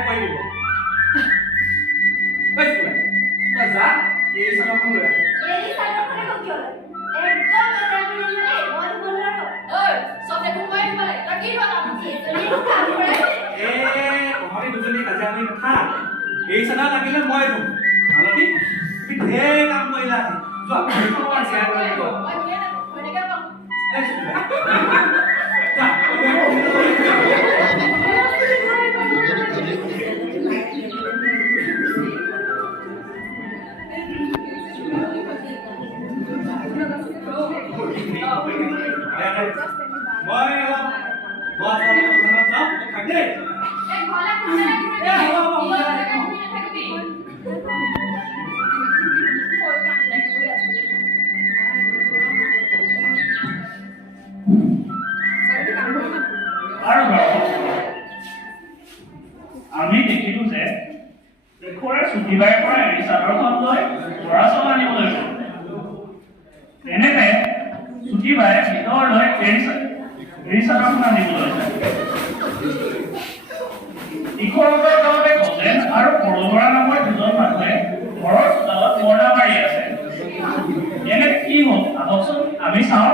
তাই কৈ দিব কৈছো তই যা এই চালকখন লৈ আহ এই চালকখনে কম কিয় লাগে একদম লেতেৰা কৰি দিলে মই বল আৰু ঐ সব দেখোন মই দিবলে তই কি বনাব এজনী কাম কৰে তহঁতি দুজনী কাজিয়া কৰি নাথা এই চালা লাগিলে মই দিম হালতি তুমি ঢেৰ কাম কৰিলা যোৱা মই শেয়াৰ কৰি দিব মই দিয়ে না এনেকে কম আমি দেখিলো যে দেখুৱাৰে সুধিবাৰ পৰা এৰি চাদৰখন লৈ বৰা চাউল আনিবলৈ গ'ল তেনেতে সুধিবাৰে ভিতৰলৈ এৰি চাদৰখন আনিবলৈ যায় ইখৰতৰ গাঁৱতে গজেন আৰু পৰবৰা নামৰ দুজন মানুহে ঘৰৰ চোতালত মৰণা মাৰি আছে এনে কি হ'ল আহকচোন আমি চাওঁ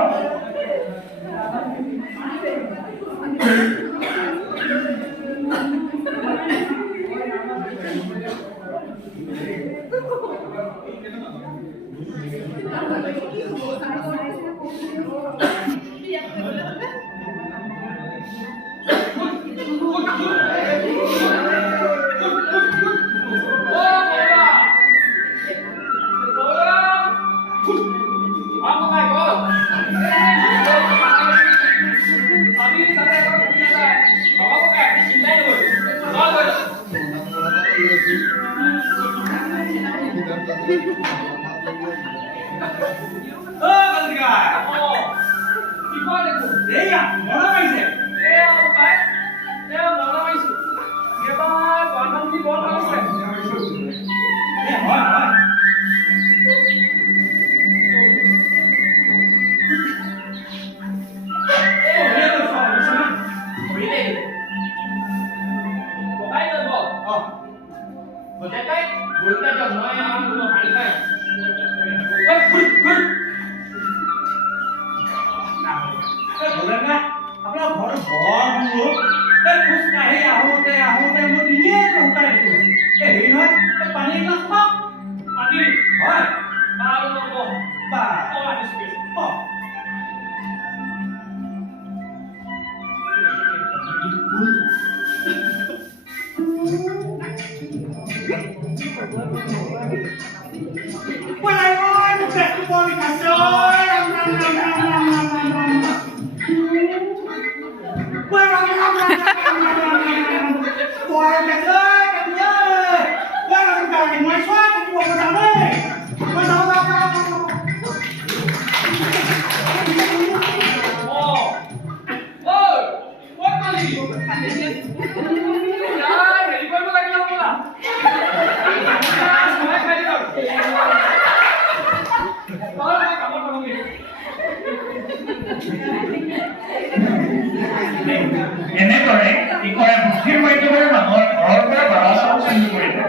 এনেদৰে ইকৰে বুদ্ধিৰ মাধ্যমেৰে মানুহৰ ঘৰৰ পৰা বৰা চাউল চুৰি কৰিলে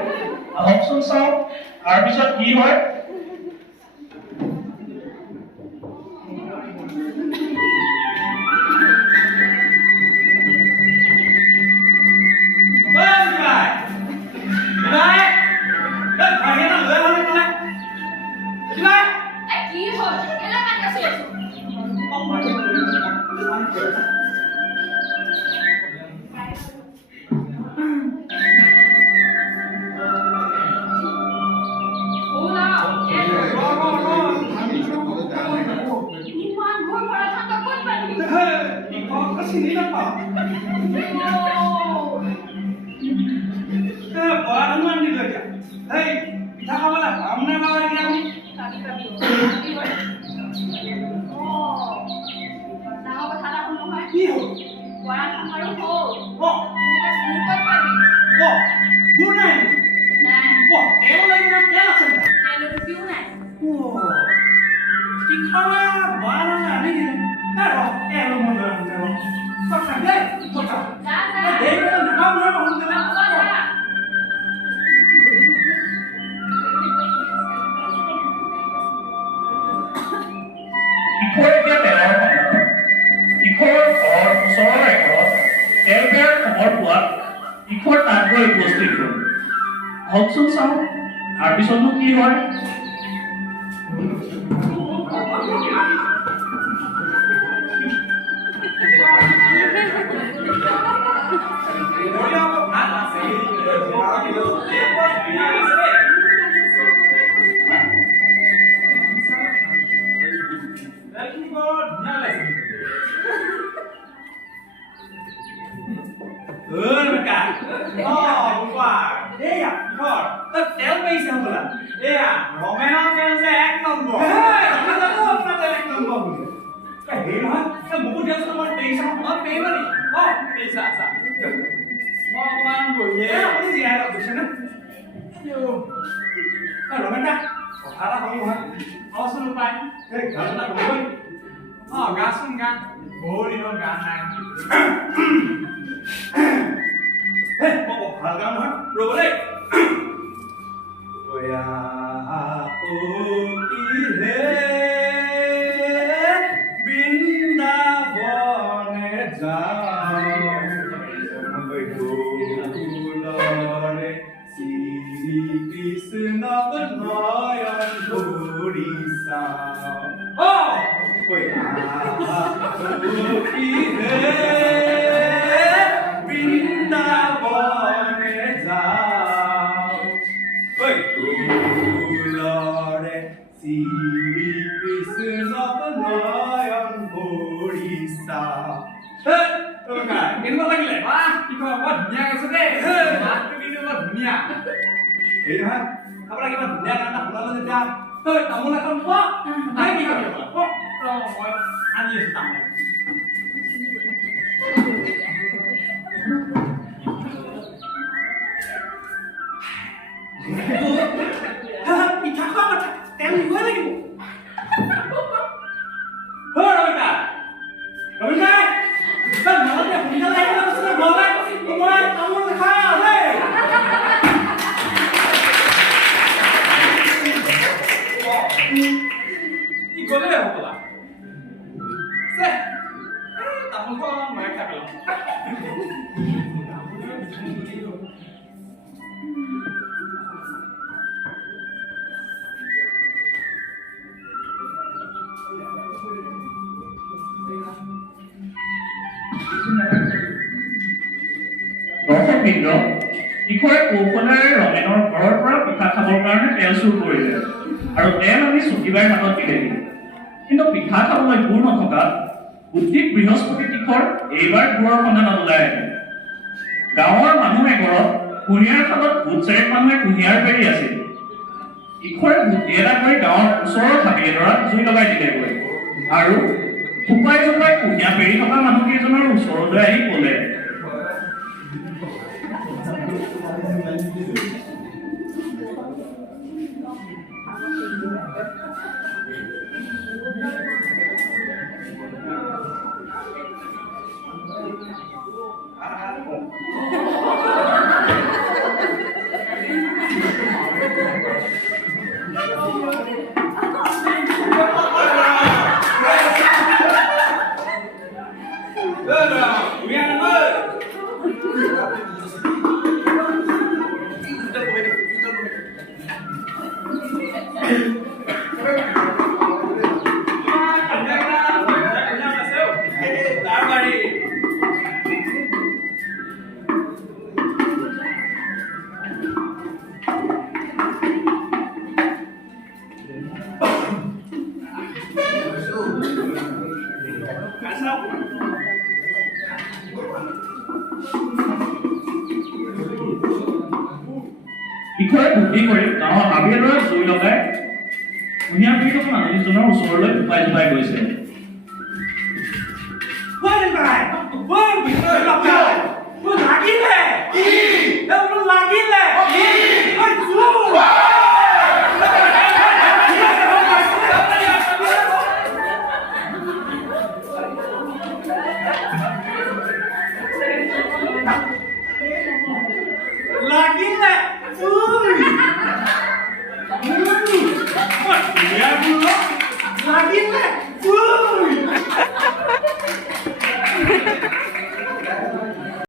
আহকচোন চাওঁ তাৰপিছত কি হয় Dạ, dạ. গৈ উপস্থিত হ'ল আহকচোন চাওঁ তাৰপিছতনো কি হয় দৰ্শকবৃন্দ ইখৰে কৌশলেৰে ৰমেনৰ ঘৰৰ পৰা পিঠা খাবৰ কাৰণে তেল চুৰ কৰিলে আৰু তেল আনি চুটিবাইৰ হাতত দিলেহি কিন্তু পিঠা খাবলৈ গুৰ নথকা বুদ্ধিক বৃহস্পতি তীখৰ এইবাৰ গুৰৰ সন্ধানত ওলাই আহিল গাঁৱৰ মানুহ এঘৰত কুঁহিয়াৰ খালত ভূত চাৰিত মানুহে কুঁহিয়াৰ পেৰি আছিল ইখৰে বুদ্ধি এটা কৰি গাঁৱৰ ওচৰৰ হাবি এডৰাত জুই লগাই দিলেগৈ আৰু থোপাই থোপাই কুঁহিয়াৰ পেৰি থকা মানুহকেইজনৰ ওচৰলৈ আহি ক'লে ইখৰে বুদ্ধি কৰি গাঁৱৰ হাবি এডৰাত জুই লগাই কুঁহিয়াৰ পেৰি থকা মানুহজনৰ ওচৰলৈ থোপাই থোপাই গৈছে লাগিলে